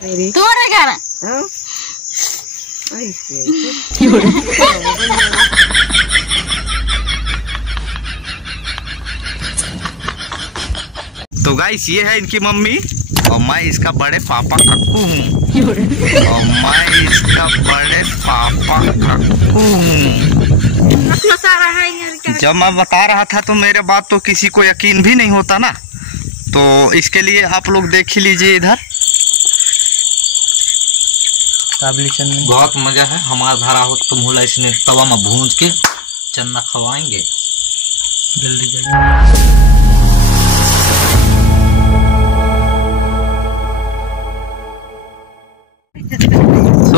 तुम्हारे घर तो गाइस ये है इनकी मम्मी और मैं इसका बड़े पापा कक्कू हूँ और मैं इसका बड़े पापा कक्कू हूँ। जब मैं बता रहा था तो मेरे बात तो किसी को यकीन भी नहीं होता ना, तो इसके लिए आप लोग देख ही लीजिए। इधर बहुत मजा है। हमारा धारा हो तो मूला इसने तवा में भूंज के चन्ना खवाएंगे जल्दी जल्दी।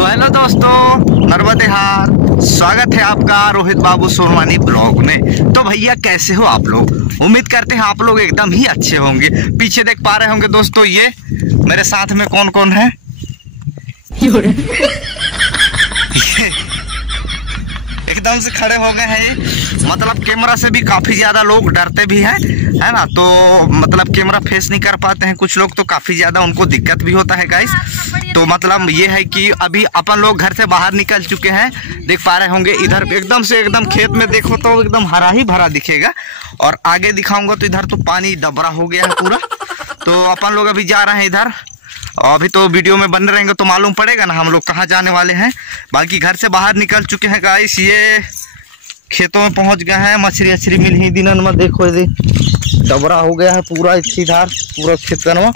हेलो दोस्तों, नर्मदे हार, स्वागत है आपका रोहित बाबू सोनवानी ब्लॉग में। तो भैया कैसे हो आप लोग? उम्मीद करते हैं आप लोग एकदम ही अच्छे होंगे। पीछे देख पा रहे होंगे दोस्तों, ये मेरे साथ में कौन कौन है। एकदम से खड़े हो गए हैं। मतलब कैमरा से भी काफी ज्यादा लोग डरते भी हैं, है ना। तो मतलब कैमरा फेस नहीं कर पाते हैं कुछ लोग, तो काफी ज्यादा उनको दिक्कत भी होता है गाइस। तो मतलब ये है कि अभी अपन लोग घर से बाहर निकल चुके हैं। देख पा रहे होंगे इधर एकदम से एकदम खेत में देखो तो एकदम हरा ही भरा दिखेगा, और आगे दिखाऊंगा तो इधर तो पानी डबरा हो गया है पूरा। तो अपन लोग अभी जा रहे हैं इधर। अभी तो वीडियो में बन रहेंगे तो मालूम पड़ेगा ना हम लोग कहाँ जाने वाले हैं। बाकी घर से बाहर निकल चुके हैं गाइस। ये खेतों में पहुंच गए हैं। मछली अच्छी मिल ही दिनन में देखो ये डबरा हो गया है पूरा इधर पूरा खेतन में।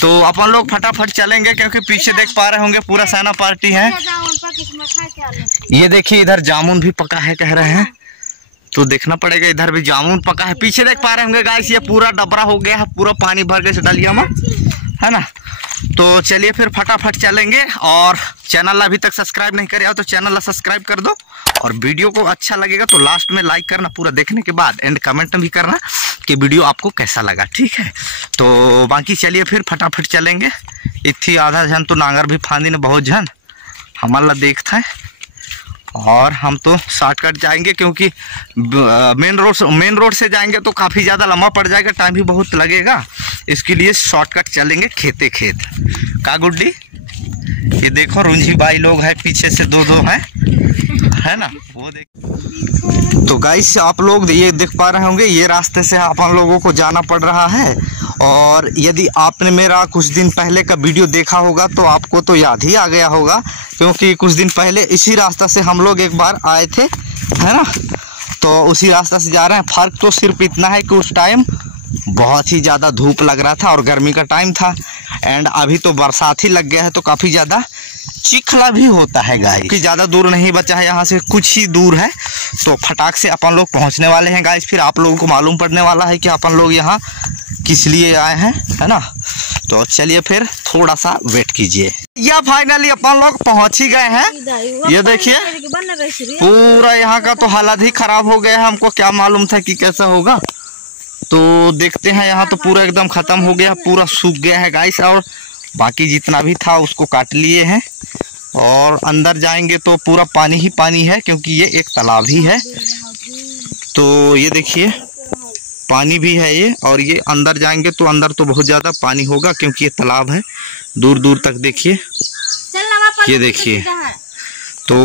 तो अपन लोग फटाफट चलेंगे क्योंकि पीछे देख पा रहे होंगे पूरा सेना पार्टी है। ये देखिए इधर जामुन भी पका है कह रहे हैं, तो देखना पड़ेगा। इधर भी जामुन पका है। पीछे देख पा रहे होंगे गाइस, ये पूरा डबरा हो गया है, पूरा पानी भर गया डलिया में, है ना। तो चलिए फिर फटाफट चलेंगे। और चैनल अभी तक सब्सक्राइब नहीं करे हो तो चैनल सब्सक्राइब कर दो, और वीडियो को अच्छा लगेगा तो लास्ट में लाइक करना पूरा देखने के बाद, एंड कमेंट भी करना कि वीडियो आपको कैसा लगा, ठीक है। तो बाकी चलिए फिर फटाफट चलेंगे। इतनी आधा जन तो नांगर भी फांदी ने बहुत जन हमारा देखता है, और हम तो शॉर्टकट जाएंगे क्योंकि मेन रोड से जाएंगे तो काफ़ी ज़्यादा लंबा पड़ जाएगा, टाइम भी बहुत लगेगा। इसके लिए शॉर्टकट चलेंगे खेते खेत का गुड्डी। ये देखो रुंझी बाई लोग हैं पीछे से, दो है ना वो देख। तो गाइस आप लोग ये देख पा रहे होंगे, ये रास्ते से अपन लोगों को जाना पड़ रहा है। और यदि आपने मेरा कुछ दिन पहले का वीडियो देखा होगा तो आपको तो याद ही आ गया होगा, क्योंकि कुछ दिन पहले इसी रास्ता से हम लोग एक बार आए थे, है ना। तो उसी रास्ता से जा रहे हैं। फर्क तो सिर्फ इतना है कि उस टाइम बहुत ही ज़्यादा धूप लग रहा था और गर्मी का टाइम था, एंड अभी तो बरसात ही लग गया है तो काफ़ी ज़्यादा चिखला भी होता है गाइस। कि ज़्यादा दूर नहीं बचा है, यहाँ से कुछ ही दूर है। तो फटाक से अपन लोग पहुँचने वाले हैं गाइस। फिर आप लोगों को मालूम पड़ने वाला है कि अपन लोग यहाँ किस लिए आए हैं, है ना। तो चलिए फिर थोड़ा सा वेट कीजिए। या फाइनली अपन लोग पहुँच ही गए हैं। ये देखिए पूरा यहाँ का तो हालत ही खराब हो गया है। हमको क्या मालूम था कि कैसा होगा, तो देखते हैं यहाँ तो पूरा एकदम खत्म हो गया, पूरा सूख गया है गाइस। और बाकी जितना भी था उसको काट लिए हैं, और अंदर जाएंगे तो पूरा पानी ही पानी है क्योंकि ये एक तालाब ही है। तो ये देखिए पानी भी है ये, और ये अंदर जाएंगे तो अंदर तो बहुत ज़्यादा पानी होगा क्योंकि ये तालाब है दूर दूर तक। देखिए ये देखिए, तो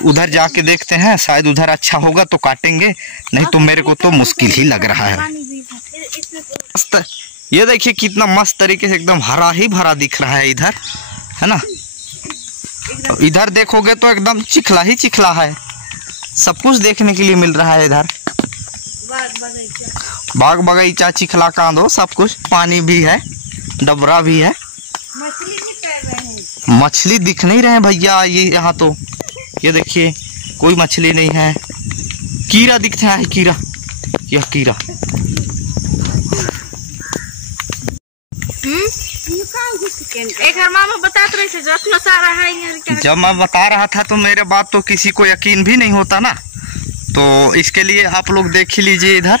उधर जाके देखते हैं, शायद उधर अच्छा होगा तो काटेंगे, नहीं तो मेरे को तो मुश्किल ही लग रहा है। ये देखिए कितना मस्त तरीके से एकदम हरा ही भरा दिख रहा है इधर, है ना। इधर देखोगे तो एकदम चिखला ही चिखला है, सब कुछ देखने के लिए मिल रहा है इधर। बाग बगीचा चिखला कांदो सब कुछ, पानी भी है, डबरा भी है। मछली दिख नहीं रहे भैया ये यहाँ तो। ये देखिए कोई मछली नहीं है, कीड़ा दिखता है, कीड़ा, यह कीड़ा। जब मैं बता रहा था तो मेरे बात तो किसी को यकीन भी नहीं होता ना, तो इसके लिए आप लोग देख ही लीजिए इधर।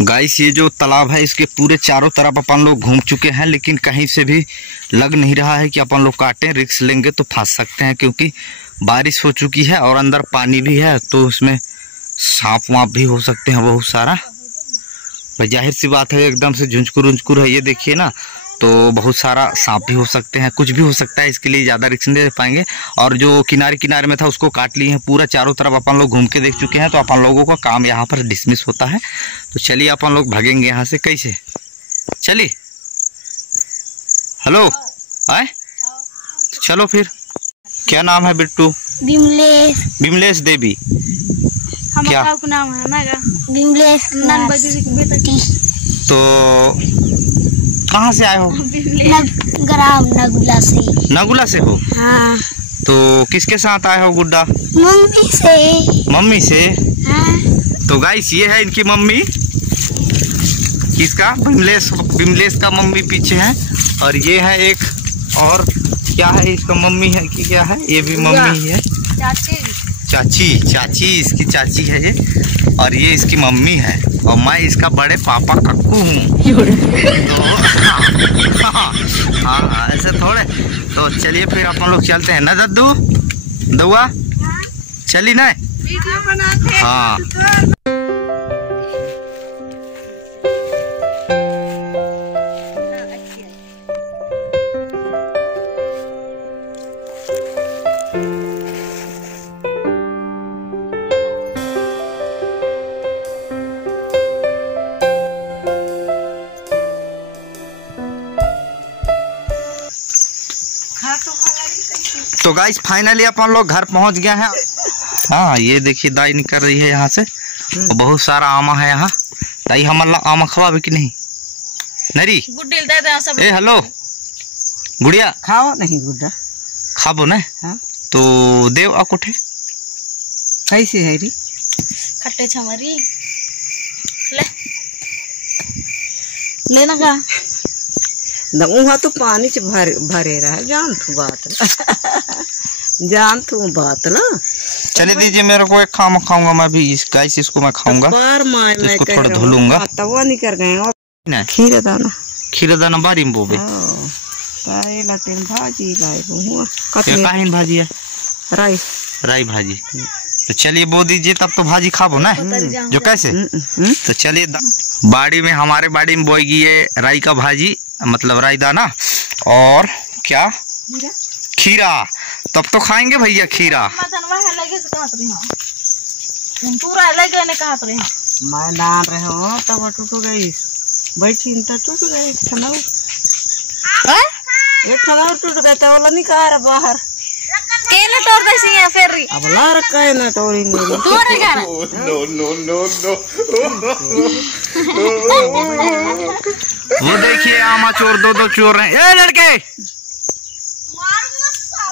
गाइस ये जो तालाब है इसके पूरे चारों तरफ अपन लोग घूम चुके हैं, लेकिन कहीं से भी लग नहीं रहा है कि अपन लोग काटें। रिस्क लेंगे तो फंस सकते हैं क्योंकि बारिश हो चुकी है और अंदर पानी भी है, तो उसमें सांप वाप भी हो सकते हैं बहुत सारा। भाई जाहिर सी बात है एकदम से झुंझकुर है। ये देखिए ना तो बहुत सारा सांप भी हो सकते हैं, कुछ भी हो सकता है, इसके लिए ज़्यादा रिस्क नहीं ले पाएंगे। और जो किनारे किनारे में था उसको काट लिए हैं पूरा, चारों तरफ अपन लोग घूम के देख चुके हैं, तो अपन लोगों का काम यहाँ पर डिसमिस होता है। तो चलिए अपन लोग भागेंगे यहाँ से, कैसे चलिए। हेलो आए, तो चलो फिर। क्या नाम है बिट्टू? बिमलेश। बिमलेश देवी। क्या नाम है ना? बिमलेश। तो कहाँ से आए हो? नगुला से। नगुला से हो? हाँ। तो किसके साथ आए हो गुड्डा? मम्मी से। मम्मी से? हाँ। तो गाइस ये है इनकी मम्मी, किसका? बिमलेश का मम्मी पीछे है। और ये है एक और, क्या है इसका मम्मी है कि क्या है? ये भी मम्मी ही है। चाची इसकी चाची है ये, और ये इसकी मम्मी है, और मैं इसका बड़े पापा कक्कू हूँ। तो हाँ ऐसे थोड़े। तो चलिए फिर अपन लोग चलते हैं ना दद्दू दउआ, चली ना? हाँ। तो गाइस फाइनली अपन लोग घर पहुंच गए हैं। हाँ ये देखिए दाई निकल रही है यहाँ से, और बहुत सारा आमा है यहाँ। दाई हमारा आमा खवाबे कि नहीं? नरी ए हेलो गुड़िया, खाओ नहीं गुड्डा? खाबो ना? हाँ। तो देव आ कोठे कैसे है री? खट्टे छमरी लेना का वहाँ तो पानी च भरे रहा, जान तू बात ना। चले दीजिए मेरे को एक खामा खाऊंगा मैं भी, गाइस इसको मैं खाऊंगा, तो इसको थोड़ा धुलूंगा। तवा निकल गए और खीर दाना बारी में बोबे भाजी लाए भाजी है, राई भाजी। तो चलिए बो दीजिए, तब तो भाजी खाबो ना जो कैसे। तो चलिए बाड़ी में, हमारे बाड़ी में बोएगी ये राई का भाजी, मतलब राई दाना, और क्या खीरा। तब तो खाएंगे भैया खीरा। मैं डाल रहे हो तब टूट गई, बैठी तो टूट गई, एक ठना टूट गए तो वाला निकाल बाहर केले तोड़ दे सिया फिर अब ला रखा है ना तोड़ेंगे। वो देखिए आमा चोर, दो चोर हैं। ए लड़के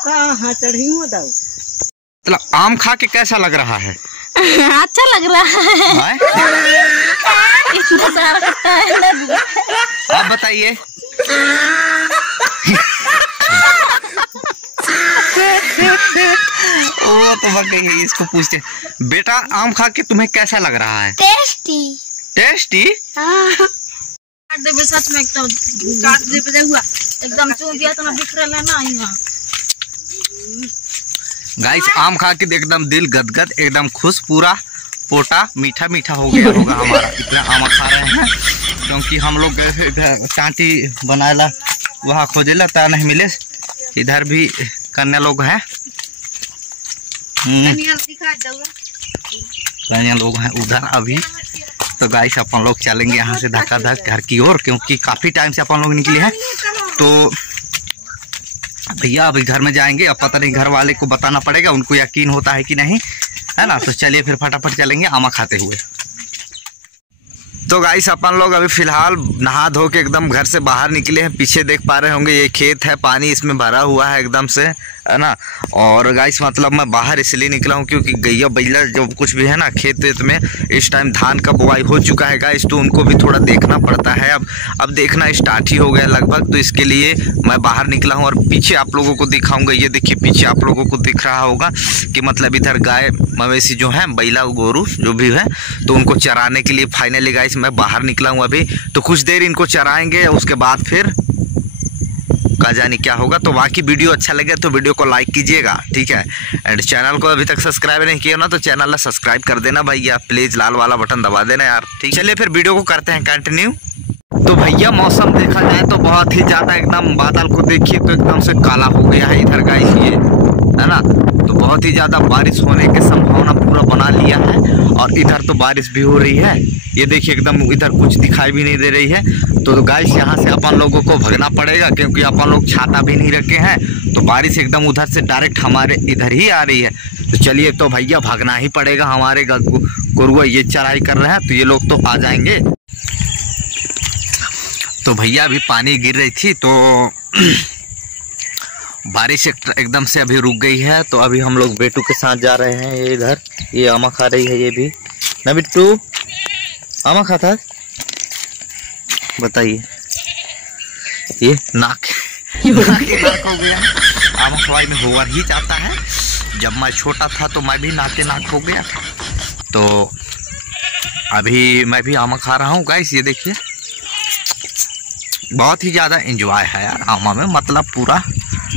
कहाँ चढ़ी हो दाऊ? मतलब आम खा के कैसा लग रहा है? अच्छा लग रहा है। इतना सारा है। आप बताइए। वो तो है, इसको पूछते हैं बेटा आम खा के तुम्हें कैसा लग रहा है? टेस्टी। टेस्टी? सच में एकदम चूं दिया तो मैं बिखरल है ना यहाँ। गाइस आम खा के एकदम दिल गदगद, एकदम खुश, पूरा पोटा मीठा मीठा हो गया होगा हमारा, इतना आम खा रहे हैं। क्योंकि हम लोग गए थे चांटी बनाएला, वहाँ खोजेला ता नहीं मिले। इधर भी कन्या लोग हैं, कन्या लोग हैं उधर अभी। तो गाइस अपन लोग चलेंगे यहाँ से धक्का धक घर की ओर, क्योंकि काफ़ी टाइम से अपन लोग निकले हैं। तो भैया अभी घर में जाएंगे, अब पता नहीं घर वाले को बताना पड़ेगा, उनको यकीन होता है कि नहीं, है ना। तो चलिए फिर फटाफट चलेंगे आमा खाते हुए। तो गाइस अपन लोग अभी फिलहाल नहा धो के एकदम घर से बाहर निकले हैं। पीछे देख पा रहे होंगे ये खेत है, पानी इसमें भरा हुआ है एकदम से, है ना। और गाइस मतलब मैं बाहर इसलिए निकला हूँ क्योंकि गैया बैला जो कुछ भी है ना खेत वेत में, इस टाइम धान का बुआई हो चुका है गाइस, तो उनको भी थोड़ा देखना पड़ता है। अब देखना स्टार्ट ही हो गया लगभग, तो इसके लिए मैं बाहर निकला हूँ। और पीछे आप लोगों को दिखाऊंगा, ये देखिए पीछे आप लोगों को दिख रहा होगा कि मतलब इधर गाय मवेशी जो है, बैला गोरू जो भी है, तो उनको चराने के लिए फाइनली गाइस मैं बाहर निकला हूँ अभी। तो कुछ देर इनको चराएंगे, उसके बाद फिर का जानी क्या होगा। तो बाकी वीडियो अच्छा लगे तो वीडियो को लाइक कीजिएगा, ठीक है। एंड चैनल को अभी तक सब्सक्राइब नहीं किया ना तो चैनल को सब्सक्राइब कर देना भैया, प्लीज लाल वाला बटन दबा देना यार, ठीक। चलिए फिर वीडियो को करते हैं कंटिन्यू। तो भैया मौसम देखा जाए तो बहुत ही ज्यादा एकदम, बादल को देखिए तो एकदम से काला हो गया है इधर का, ये है ना। तो बहुत ही ज्यादा बारिश होने की संभावना पूरा बना लिया है, और इधर तो बारिश भी हो रही है। ये देखिए एकदम इधर कुछ दिखाई भी नहीं दे रही है। तो गाइस यहाँ से अपन लोगों को भगना पड़ेगा, क्योंकि अपन लोग छाता भी नहीं रखे हैं। तो बारिश एकदम उधर से डायरेक्ट हमारे इधर ही आ रही है। तो चलिए तो भैया भागना ही पड़ेगा। हमारे गुरुआ ये चढ़ाई कर रहे हैं, तो ये लोग तो आ जाएंगे। तो भैया अभी पानी गिर रही थी, तो बारिश एकदम से अभी रुक गई है। तो अभी हम लोग बेटू के साथ जा रहे हैं। ये इधर ये आमा खा रही है, ये भी ना बिट्टू, आमा खाता है, बताइए। ये नाक हो गया। आमा खवाई में हुआ ही जाता है। जब मैं छोटा था तो मैं भी नाक हो गया। तो अभी मैं भी आमा खा रहा हूँ गाइस। ये देखिए बहुत ही ज़्यादा एंजॉय है यार आमा में, मतलब पूरा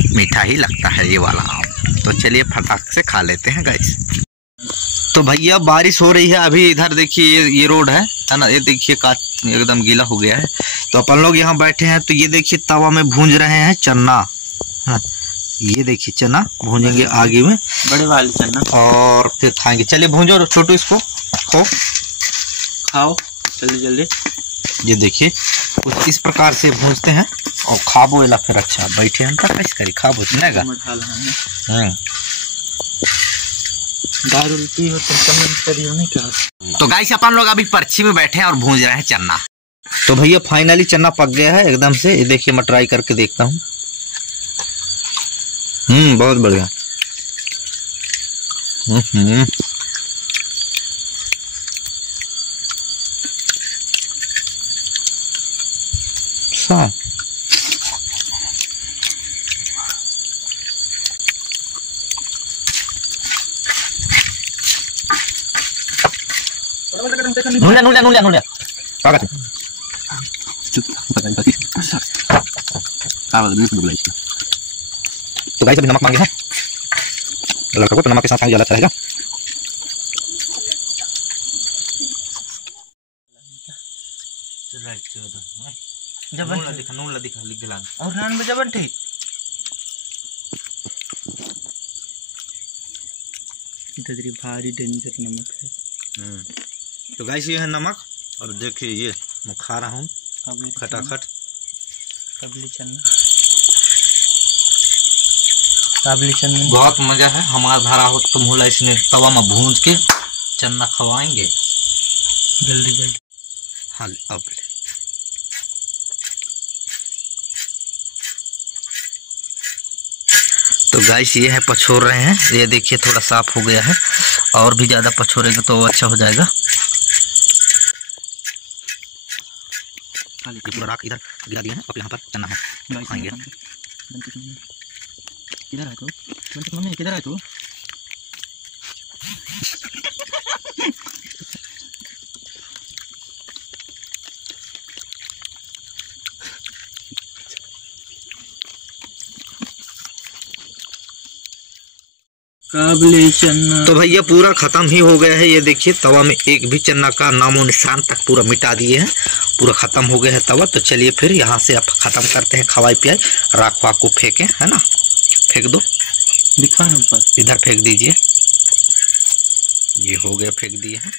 मीठा ही लगता है ये वाला आम। तो चलिए फटाक से खा लेते हैं गाइस। तो भैया बारिश हो रही है अभी। इधर देखिए ये रोड है ना, ये देखिए काट एकदम गीला हो गया है। तो अपन लोग यहाँ बैठे हैं। तो ये देखिए तवा में भूंज रहे हैं चना, हाँ ये देखिए चना भूंजेंगे आगे में, बड़े वाले चना, और फिर खाएंगे। चलिए भूंजो छोटू, इसको खाओ जल्दी जल्दी। ये देखिए कुछ इस प्रकार से भूंजते हैं और खाबो एला फिर। अच्छा बैठे हम तक कैसे करी खाबो सुनेगा। तो गाइस अपन लोग अभी पर्ची में बैठे हैं और भूंज रहे हैं चना। तो भैया फाइनली चना पक गया है एकदम से। ये देखिए मैं ट्राई करके देखता हूँ। बहुत बढ़िया। सा नूलिया तो गाइस अभी नमक मांगे हैं लड़का को, तो नमक के साथ ज्यादा अच्छा रहेगा। नून दिखा लिख दिला और नान बजा बंटे। इधर भारी डेंजर नमक है। तो गाइस ये है नमक, और देखिए ये मैं खा रहा हूँ खटाखट काबली चना। काबली चना बहुत मजा है। हमारा धारा हो तो मोला इसने तवा में भूंज के चना खवाएंगे जल्दी जल्दी। हाँ अब ले। तो गाइस ये है पछोर रहे हैं। ये देखिए थोड़ा साफ हो गया है, और भी ज्यादा पछोरेगा तो अच्छा हो जाएगा। पूरा राख इधर गिरा दिया है, अब यहाँ पर चना है खाएंगे। किधर है तू? मम्मी किधर है तू? काबली चना तो भैया पूरा खत्म ही हो गया है। ये देखिए तवा में एक भी चना का नामो निशान तक पूरा मिटा दिए हैं। पूरा खत्म हो गया है तवा। तो चलिए फिर यहाँ से अब खत्म करते हैं खवाई पियाई। राख वाख को फेंके है ना, फेंक दो, दिखा ऊपर इधर फेंक दीजिए। ये हो गया, फेंक दिए हैं।